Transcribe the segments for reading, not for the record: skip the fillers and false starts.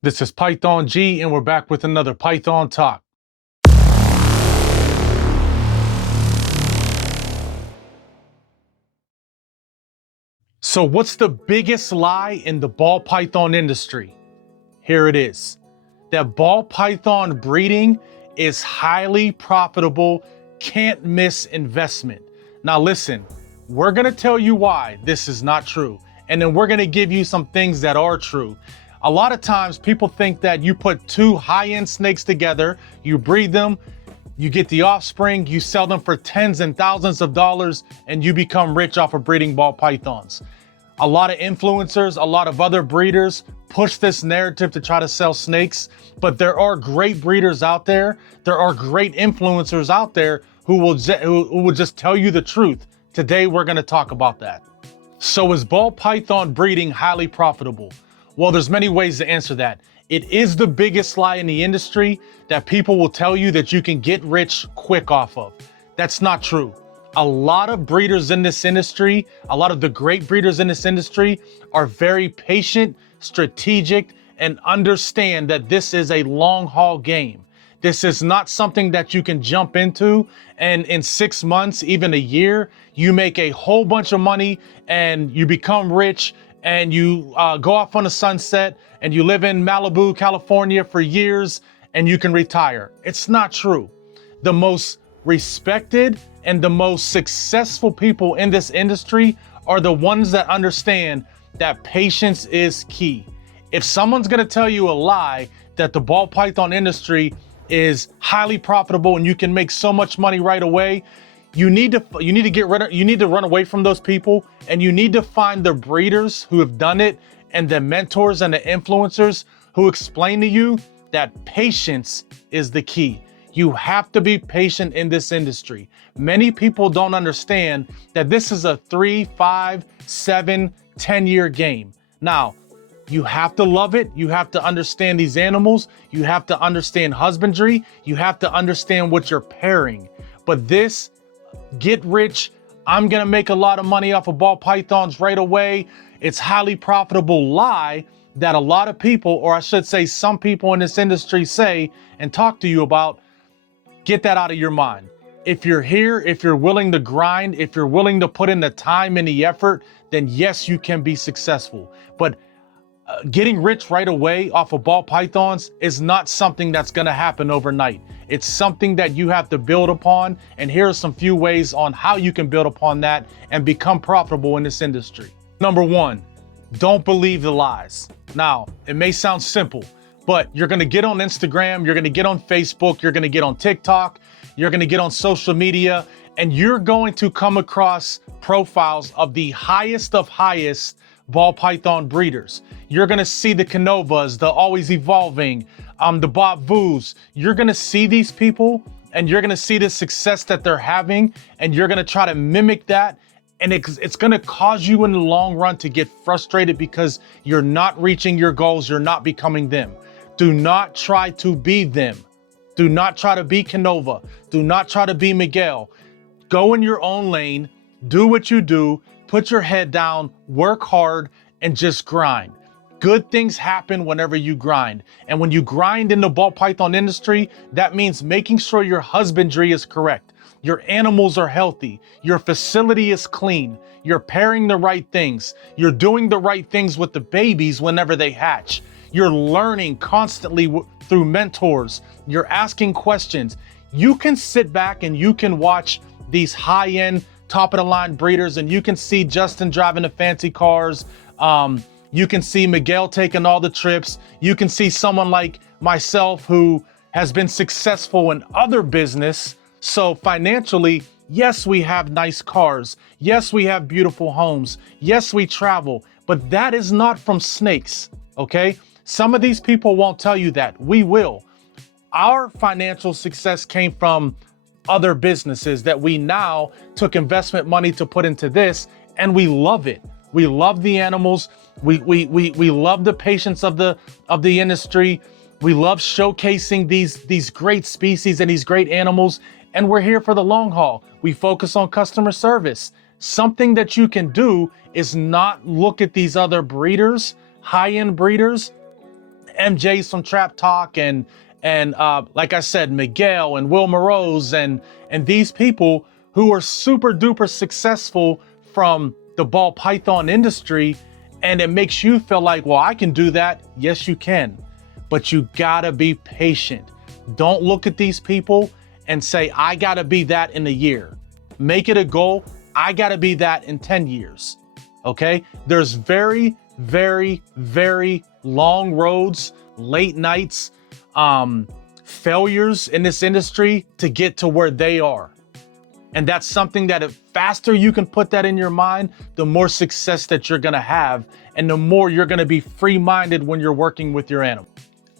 This is Python G, and we're back with another Python Talk. So, what's the biggest lie in the ball python industry? Here it is: that ball python breeding is highly profitable, can't miss investment. Now, listen, we're gonna tell you why this is not true, and then we're gonna give you some things that are true. A lot of times people think that you put two high-end snakes together, you breed them, you get the offspring, you sell them for tens and thousands of dollars, and you become rich off of breeding ball pythons. A lot of influencers, a lot of other breeders push this narrative to try to sell snakes, but there are great breeders out there. There are great influencers out there who will just tell you the truth. Today, we're gonna talk about that. So is ball python breeding highly profitable? Well, there's many ways to answer that. It is the biggest lie in the industry that people will tell you that you can get rich quick off of. That's not true. A lot of breeders in this industry, a lot of the great breeders in this industry are very patient, strategic, and understand that this is a long haul game. This is not something that you can jump into and in 6 months, even a year, you make a whole bunch of money and you become rich and you go off on a sunset and you live in Malibu, California for years and you can retire. It's not true. The most respected and the most successful people in this industry are the ones that understand that patience is key. If someone's gonna tell you a lie that the ball python industry is highly profitable and you can make so much money right away, you need to run away from those people, and you need to find the breeders who have done it and the mentors and the influencers who explain to you that patience is the key. You have to be patient in this industry. Many people don't understand that this is a 3, 5, 7, 10-year game. Now, you have to love it. You have to understand these animals. You have to understand husbandry. You have to understand what you're pairing. But this get rich, I'm gonna make a lot of money off of ball pythons right away, it's highly profitable lie that a lot of people, or I should say some people in this industry say and talk to you about, get that out of your mind. If you're here, if you're willing to grind, if you're willing to put in the time and the effort, then yes, you can be successful. But getting rich right away off of ball pythons is not something that's gonna happen overnight. It's something that you have to build upon, and here are some few ways on how you can build upon that and become profitable in this industry. Number one, don't believe the lies. Now, it may sound simple, but you're gonna get on Instagram, you're gonna get on Facebook, you're gonna get on TikTok, you're gonna get on social media, and you're going to come across profiles of the highest of highest ball python breeders. You're gonna see the Canovas, the Always Evolving, the Bob Vus. You're gonna see these people and you're gonna see the success that they're having, and you're gonna try to mimic that, and it's gonna cause you in the long run to get frustrated because you're not reaching your goals, you're not becoming them. Do not try to be them. Do not try to be Canova. Do not try to be Miguel. Go in your own lane, do what you do, put your head down, work hard, and just grind. Good things happen whenever you grind. And when you grind in the ball python industry, that means making sure your husbandry is correct, your animals are healthy, your facility is clean, you're pairing the right things, you're doing the right things with the babies whenever they hatch, you're learning constantly through mentors, you're asking questions. You can sit back and you can watch these high-end, top-of-the-line breeders, and you can see Justin driving the fancy cars, you can see Miguel taking all the trips. You can see someone like myself who has been successful in other business. So financially, yes, we have nice cars. Yes, we have beautiful homes. Yes, we travel, but that is not from snakes, okay? Some of these people won't tell you that. We will. Our financial success came from other businesses that we now took investment money to put into this, and we love it. We love the animals. We love the patience of the industry. We love showcasing these great species and these great animals, and we're here for the long haul. We focus on customer service. Something that you can do is not look at these other breeders, high-end breeders, MJs from Trap Talk and like I said, Miguel and Will Morose and these people who are super duper successful from the ball python industry. And it makes you feel like, well, I can do that. Yes, you can, but you gotta be patient. Don't look at these people and say, I gotta be that in a year. Make it a goal. I gotta be that in 10 years. Okay? There's very, very, very long roads, late nights, failures in this industry to get to where they are. And that's something that the faster you can put that in your mind, the more success that you're gonna have, and the more you're gonna be free-minded when you're working with your animal.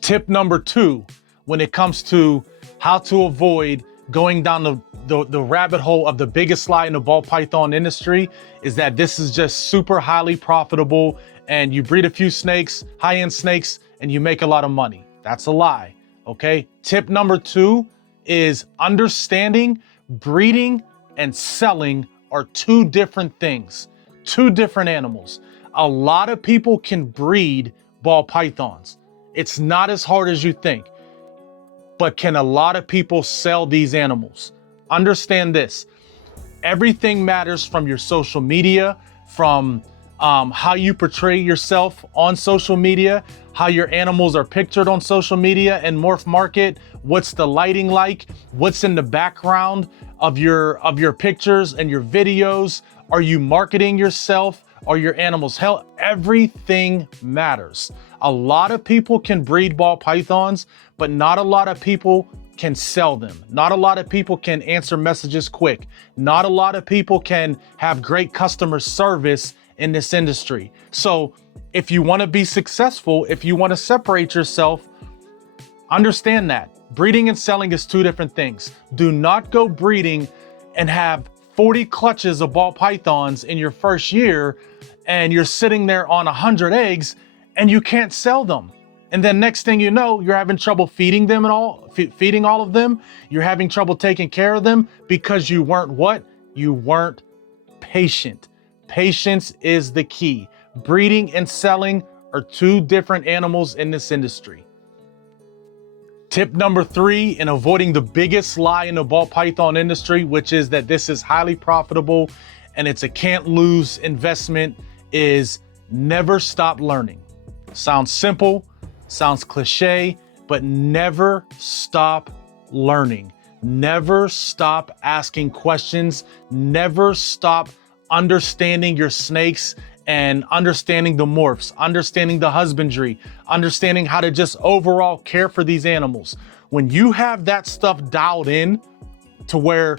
Tip number 2, when it comes to how to avoid going down the rabbit hole of the biggest lie in the ball python industry, is that this is just super highly profitable and you breed a few snakes, high-end snakes, and you make a lot of money. That's a lie, okay? Tip number 2 is understanding breeding and selling are 2 different things, 2 different animals. A lot of people can breed ball pythons. It's not as hard as you think, but can a lot of people sell these animals? Understand this, everything matters from your social media, from how you portray yourself on social media, how your animals are pictured on social media and Morph Market, what's the lighting like, what's in the background of your pictures and your videos, are you marketing yourself, are your animals health? Everything matters. A lot of people can breed ball pythons, but not a lot of people can sell them. Not a lot of people can answer messages quick. Not a lot of people can have great customer service in this industry. So if you want to be successful, if you want to separate yourself, understand that breeding and selling is 2 different things. Do not go breeding and have 40 clutches of ball pythons in your first year and you're sitting there on 100 eggs and you can't sell them. And then next thing you know, you're having trouble feeding them feeding all of them. You're having trouble taking care of them because you weren't what? You weren't patient. Patience is the key. Breeding and selling are 2 different animals in this industry. Tip number 3 in avoiding the biggest lie in the ball python industry, which is that this is highly profitable and it's a can't lose investment, is never stop learning. Sounds simple, sounds cliche, but never stop learning. Never stop asking questions. Never stop understanding your snakes and understanding the morphs, understanding the husbandry, understanding how to just overall care for these animals. When you have that stuff dialed in to where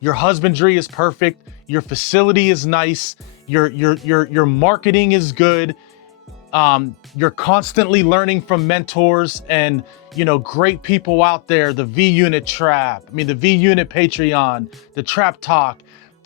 your husbandry is perfect, your facility is nice, your marketing is good, you're constantly learning from mentors and great people out there, the V-Unit Trap, the V-Unit Patreon, the Trap Talk,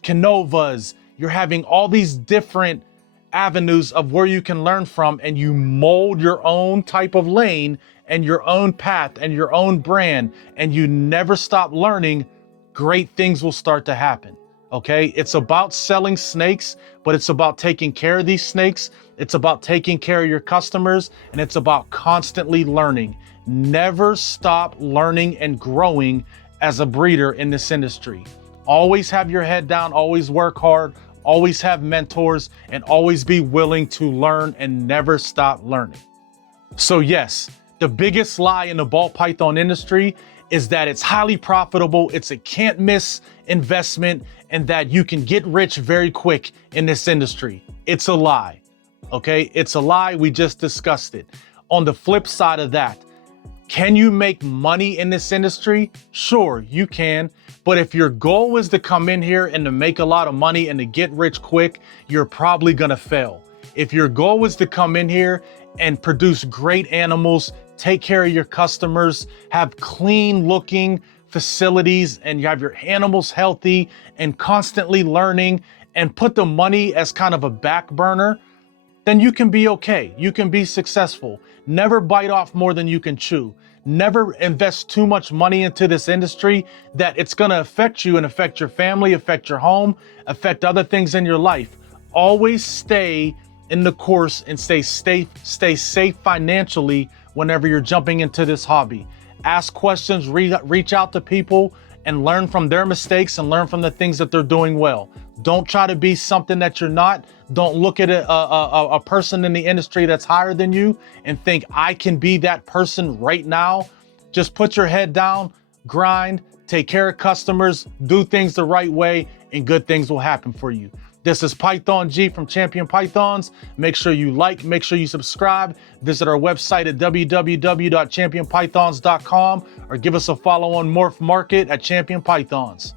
Canovas. You're having all these different avenues of where you can learn from, and you mold your own type of lane and your own path and your own brand, and you never stop learning, great things will start to happen. Okay, it's about selling snakes, but it's about taking care of these snakes. It's about taking care of your customers, and it's about constantly learning. Never stop learning and growing as a breeder in this industry. Always have your head down, always work hard, always have mentors, and always be willing to learn and never stop learning. So yes, the biggest lie in the ball python industry is that it's highly profitable, it's a can't miss investment, and that you can get rich very quick in this industry. It's a lie, okay? It's a lie, we just discussed it. On the flip side of that, can you make money in this industry? Sure, you can. But if your goal is to come in here and to make a lot of money and to get rich quick, you're probably gonna fail. If your goal is to come in here and produce great animals, take care of your customers, have clean looking facilities, and you have your animals healthy and constantly learning, and put the money as kind of a back burner, then you can be okay. You can be successful. Never bite off more than you can chew. Never invest too much money into this industry that it's going to affect you and affect your family, affect your home, affect other things in your life. Always stay in the course and stay safe financially whenever you're jumping into this hobby. Ask questions, reach out to people, and learn from their mistakes and learn from the things that they're doing well. Don't try to be something that you're not. Don't look at a person in the industry that's higher than you and think, I can be that person right now. Just put your head down, grind, take care of customers, do things the right way, and good things will happen for you. This is Python G from Champion Pythons. Make sure you like, make sure you subscribe. Visit our website at www.championpythons.com or give us a follow on Morph Market at Champion Pythons.